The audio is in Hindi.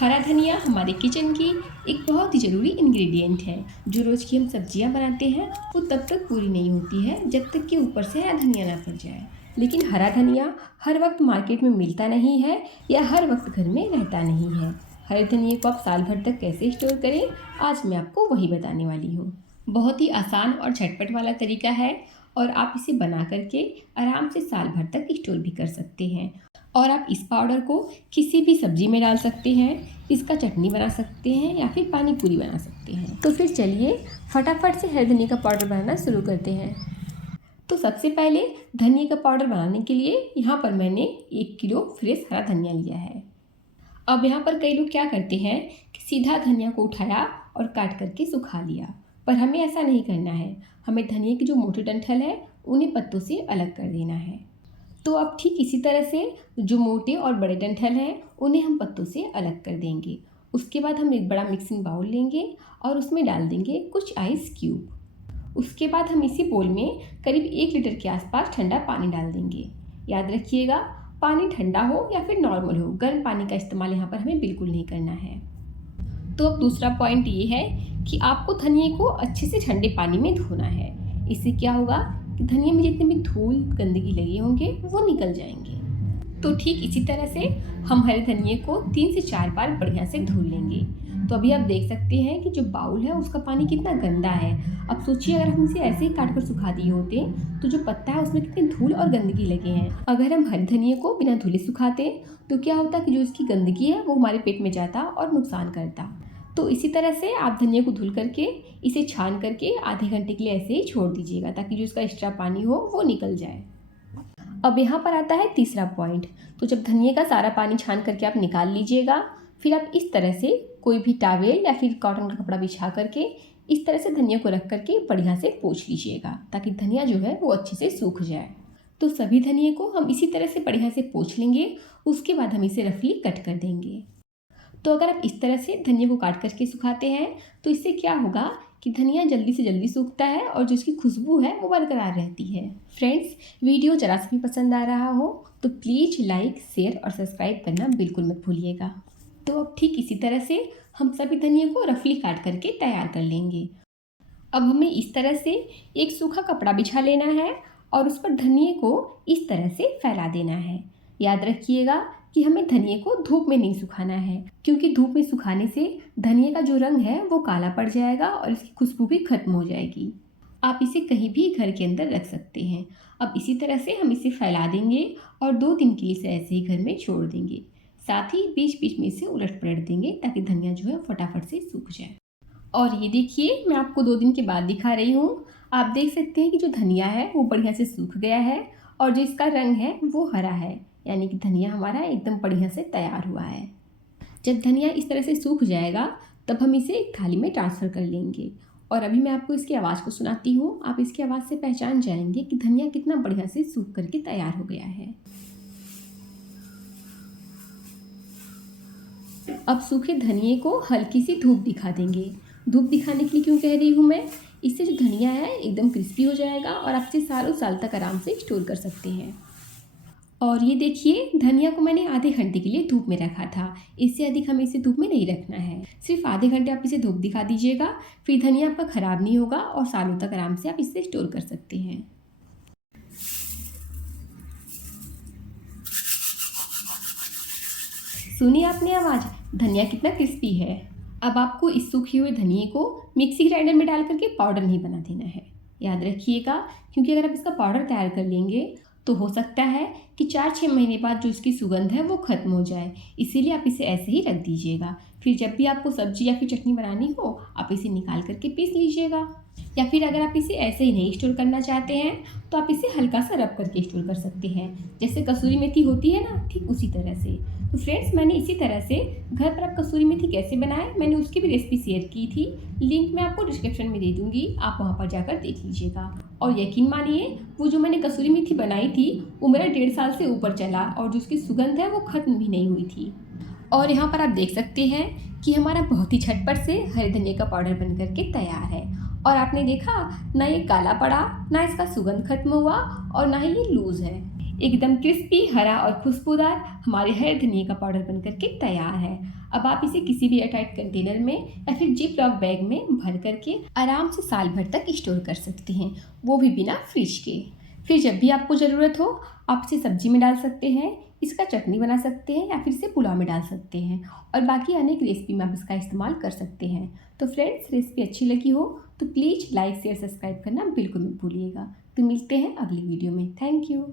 हरा धनिया हमारे किचन की एक बहुत ही ज़रूरी इंग्रेडिएंट है। जो रोज़ की हम सब्जियां बनाते हैं वो तब तक पूरी नहीं होती है जब तक कि ऊपर से हरा धनिया ना पड़ जाए। लेकिन हरा धनिया हर वक्त मार्केट में मिलता नहीं है या हर वक्त घर में रहता नहीं है। हरे धनिए को आप साल भर तक कैसे स्टोर करें, आज मैं आपको वही बताने वाली हूँ। बहुत ही आसान और झटपट वाला तरीका है और आप इसे बना करके आराम से साल भर तक स्टोर भी कर सकते हैं। और आप इस पाउडर को किसी भी सब्जी में डाल सकते हैं, इसका चटनी बना सकते हैं या फिर पानी पूरी बना सकते हैं। तो फिर चलिए फटाफट से हरे धनिया का पाउडर बनाना शुरू करते हैं। तो सबसे पहले धनिया का पाउडर बनाने के लिए यहाँ पर मैंने 1 किलो फ्रेश हरा धनिया लिया है। अब यहाँ पर कई लोग क्या करते हैं कि सीधा धनिया को उठाया और काट करके सुखा लिया, पर हमें ऐसा नहीं करना है। हमें धनिया की जो मोटी डंठल है उन्हें पत्तों से अलग कर देना है। तो अब ठीक इसी तरह से जो मोटे और बड़े डंठल हैं उन्हें हम पत्तों से अलग कर देंगे। उसके बाद हम एक बड़ा मिक्सिंग बाउल लेंगे और उसमें डाल देंगे कुछ आइस क्यूब। उसके बाद हम इसी बोल में करीब 1 लीटर के आसपास ठंडा पानी डाल देंगे। याद रखिएगा, पानी ठंडा हो या फिर नॉर्मल हो, गर्म पानी का इस्तेमाल यहाँ पर हमें बिल्कुल नहीं करना है। तो अब दूसरा पॉइंट ये है कि आपको धनिए को अच्छे से ठंडे पानी में धोना है। इससे क्या होगा कि धनिया में जितने भी धूल गंदगी लगे होंगे वो निकल जाएंगे। तो ठीक इसी तरह से हम हरे धनिए को 3 से 4 बार बढ़िया से धुल लेंगे। तो अभी आप देख सकते हैं कि जो बाउल है उसका पानी कितना गंदा है। अब सोचिए अगर हम इसे ऐसे ही काट कर सुखा दिए होते तो जो पत्ता है उसमें कितनी धूल और गंदगी लगे हैं। अगर हम हरे धनिए को बिना धुले सुखाते तो क्या होता कि जो इसकी गंदगी है वो हमारे पेट में जाता और नुकसान करता। तो इसी तरह से आप धनिया को धुल करके इसे छान करके आधे घंटे के लिए ऐसे ही छोड़ दीजिएगा ताकि जो इसका एक्स्ट्रा पानी हो वो निकल जाए। अब यहाँ पर आता है तीसरा पॉइंट। तो जब धनिया का सारा पानी छान करके आप निकाल लीजिएगा, फिर आप इस तरह से कोई भी टॉवेल या फिर कॉटन का कपड़ा बिछा करके इस तरह से धनिया को रख करके बढ़िया से पोंछ लीजिएगा ताकि धनिया जो है वो अच्छे से सूख जाए। तो सभी धनिया को हम इसी तरह से बढ़िया से पोंछ लेंगे। उसके बाद हम इसे रफली कट कर देंगे। तो अगर आप इस तरह से धनिया को काट करके सुखाते हैं तो इससे क्या होगा कि धनिया जल्दी से जल्दी सूखता है और जो इसकी खुशबू है वो बरकरार रहती है। फ्रेंड्स, वीडियो जरा सा भी पसंद आ रहा हो तो प्लीज़ लाइक, शेयर और सब्सक्राइब करना बिल्कुल मत भूलिएगा। तो अब ठीक इसी तरह से हम सभी धनिया को रफली काट करके तैयार कर लेंगे। अब हमें इस तरह से एक सूखा कपड़ा बिछा लेना है और उस पर धनिए को इस तरह से फैला देना है। याद रखिएगा कि हमें धनिए को धूप में नहीं सुखाना है, क्योंकि धूप में सुखाने से धनिए का जो रंग है वो काला पड़ जाएगा और इसकी खुशबू भी खत्म हो जाएगी। आप इसे कहीं भी घर के अंदर रख सकते हैं। अब इसी तरह से हम इसे फैला देंगे और 2 दिन के लिए इसे ऐसे ही घर में छोड़ देंगे। साथ ही बीच बीच में इसे उलट पलट देंगे ताकि धनिया जो है फटाफट से सूख जाए। और ये देखिए, मैं आपको 2 दिन के बाद दिखा रही हूँ। आप देख सकते हैं कि जो धनिया है वो बढ़िया से सूख गया है और जो इसका रंग है वो हरा है, यानी कि धनिया हमारा एकदम बढ़िया से तैयार हुआ है। जब धनिया इस तरह से सूख जाएगा तब हम इसे एक थाली में ट्रांसफ़र कर लेंगे। और अभी मैं आपको इसकी आवाज़ को सुनाती हूँ। आप इसकी आवाज़ से पहचान जाएंगे कि धनिया कितना बढ़िया से सूख करके तैयार हो गया है। अब सूखे धनिए को हल्की सी धूप दिखा देंगे। धूप दिखाने के लिए क्यों कह रही हूँ मैं, इससे जो धनिया है एकदम क्रिस्पी हो जाएगा और आप इसे सालों साल तक आराम से स्टोर कर सकते हैं। और ये देखिए, धनिया को मैंने आधे घंटे के लिए धूप में रखा था। इससे अधिक हमें इसे धूप में नहीं रखना है। सिर्फ आधे घंटे आप इसे धूप दिखा दीजिएगा, फिर धनिया आपका ख़राब नहीं होगा और सालों तक आराम से आप इसे स्टोर कर सकते हैं। सुनिए आपने आवाज़, धनिया कितना क्रिस्पी है। अब आपको इस सूखे हुए धनिए को मिक्सी ग्राइंडर में डाल करके पाउडर नहीं बना देना है। याद रखिएगा, क्योंकि अगर आप इसका पाउडर तैयार कर लेंगे तो हो सकता है कि 4-6 महीने बाद जो इसकी सुगंध है वो ख़त्म हो जाए। इसीलिए आप इसे ऐसे ही रख दीजिएगा। फिर जब भी आपको सब्जी या फिर चटनी बनानी हो आप इसे निकाल करके पीस लीजिएगा। या फिर अगर आप इसे ऐसे ही नहीं स्टोर करना चाहते हैं तो आप इसे हल्का सा रब करके स्टोर कर सकते हैं, जैसे कसूरी मेथी होती है ना, ठीक उसी तरह से। तो फ्रेंड्स, मैंने इसी तरह से घर पर आप कसूरी मेथी कैसे बनाएं मैंने उसकी भी रेसिपी शेयर की थी। लिंक मैं आपको डिस्क्रिप्शन में दे दूँगी, आप वहाँ पर जाकर देख लीजिएगा। और यकीन मानिए, वो जो मैंने कसूरी मेथी बनाई थी वो मेरा 1.5 साल से ऊपर चला और जो उसकी सुगंध है वो ख़त्म भी नहीं हुई थी। और यहाँ पर आप देख सकते हैं कि हमारा बहुत ही झटपट से हरे धनिया का पाउडर बन करके तैयार है। और आपने देखा, ना ये काला पड़ा, ना इसका सुगंध खत्म हुआ और ना ही ये लूज़ है। एकदम क्रिस्पी, हरा और खुशबूदार हमारे हरे धनिया का पाउडर बनकर के तैयार है। अब आप इसे किसी भी एयरटाइट कंटेनर में या फिर जिप लॉक बैग में भर करके आराम से साल भर तक स्टोर कर सकते हैं, वो भी बिना फ्रिज के। फिर जब भी आपको ज़रूरत हो आप इसे सब्जी में डाल सकते हैं, इसका चटनी बना सकते हैं या फिर इसे पुलाव में डाल सकते हैं और बाकी अनेक रेसिपी में आप इसका इस्तेमाल कर सकते हैं। तो फ्रेंड्स, रेसिपी अच्छी लगी हो तो प्लीज़ लाइक शेयर सब्सक्राइब करना बिल्कुल मत भूलिएगा। तो मिलते हैं अगली वीडियो में। Thank you.